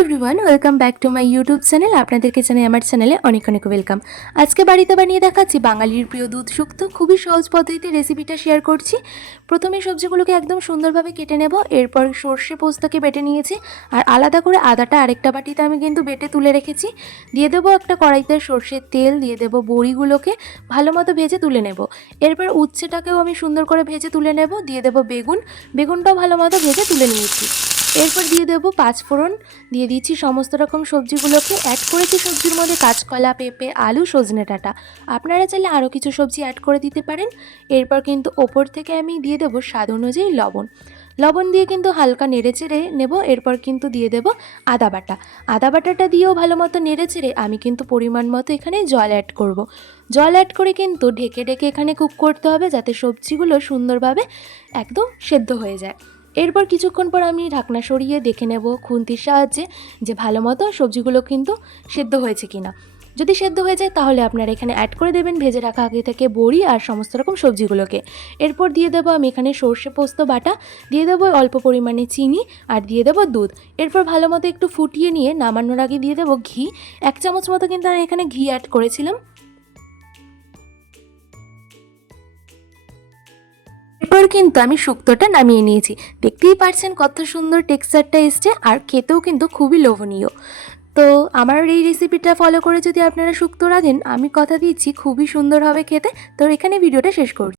Everyone, welcome back to my YouTube channel. আপনাদেরকে জানাই আমার চ্যানেলে অনেক অনেক ওয়েলকাম। আজকে বাড়িতে বানিয়ে দেখাচ্ছি বাঙালির প্রিয় দুধ শুক্তো। খুবই সহজ পদ্ধতিতে রেসিপিটা শেয়ার করছি। প্রথমে সবজিগুলোকে একদম সুন্দরভাবে কেটে নেব। এরপর সর্ষে পোস্তকে বেটে নিয়েছি, আর আলাদা করে আদাটা আরেকটা বাটিতে আমি কিন্তু বেটে তুলে রেখেছি। দিয়ে দেবো একটা কড়াইতে সর্ষের তেল, দিয়ে দেবো বড়িগুলোকে ভালো মতো ভেজে তুলে নেব। এরপর উচ্ছেটাকেও আমি সুন্দর করে ভেজে তুলে নেব। দিয়ে দেবো বেগুনটাও ভালো মতো ভেজে তুলে নিয়েছি। এরপর দিয়ে দেবো পাঁচফোড়ন, দিয়ে দিচ্ছি সমস্ত রকম সবজিগুলোকে। অ্যাড করেছি সবজির মধ্যে কাঁচকলা, পেঁপে, আলু, সজনে ডাঁটা। আপনারা চাইলে আরও কিছু সবজি অ্যাড করে দিতে পারেন। এরপর কিন্তু ওপর থেকে আমি দিয়ে দেবো স্বাদ অনুযায়ী লবণ দিয়ে কিন্তু হালকা নেড়ে চেড়ে নেব। এরপর কিন্তু দিয়ে দেব আদা বাটাটা দিয়েও ভালো মতো নেড়ে চেড়ে আমি কিন্তু পরিমাণ মতো এখানে জল অ্যাড করব। জল অ্যাড করে কিন্তু ঢেকে এখানে কুক করতে হবে, যাতে সবজিগুলো সুন্দরভাবে একদম সেদ্ধ হয়ে যায়। এরপর কিছুক্ষণ পর আমি ঢাকনা সরিয়ে দেখে নেব খুন্তির সাহায্যে যে ভালো মতো সবজিগুলো কিন্তু সেদ্ধ হয়েছে কিনা। যদি সেদ্ধ হয়ে যায় তাহলে আপনারা এখানে অ্যাড করে দেবেন ভেজে রাখা আগে থেকে বড়ি আর সমস্ত রকম সবজিগুলোকে। এরপর দিয়ে দেবো আমি এখানে সর্ষে পোস্ত বাটা, দিয়ে দেবো অল্প পরিমাণে চিনি, আর দিয়ে দেবো দুধ। এরপর ভালো মতো একটু ফুটিয়ে নিয়ে নামানোর আগে দিয়ে দেবো ঘি। 1 চামচ মতো কিন্তু আমি এখানে ঘি অ্যাড করেছিলাম। এরপর কিন্তু আমি শুক্তোটা নামিয়ে নিয়েছি। দেখতেই পারছেন কত সুন্দর টেক্সচারটা এসছে, আর খেতেও কিন্তু খুবই লোভনীয়। তো আমার এই রেসিপিটা ফলো করে যদি আপনারা শুক্তো রাঁধেন, আমি কথা দিচ্ছি খুবই সুন্দর হবে খেতে। তো এখানে ভিডিওটা শেষ করছি।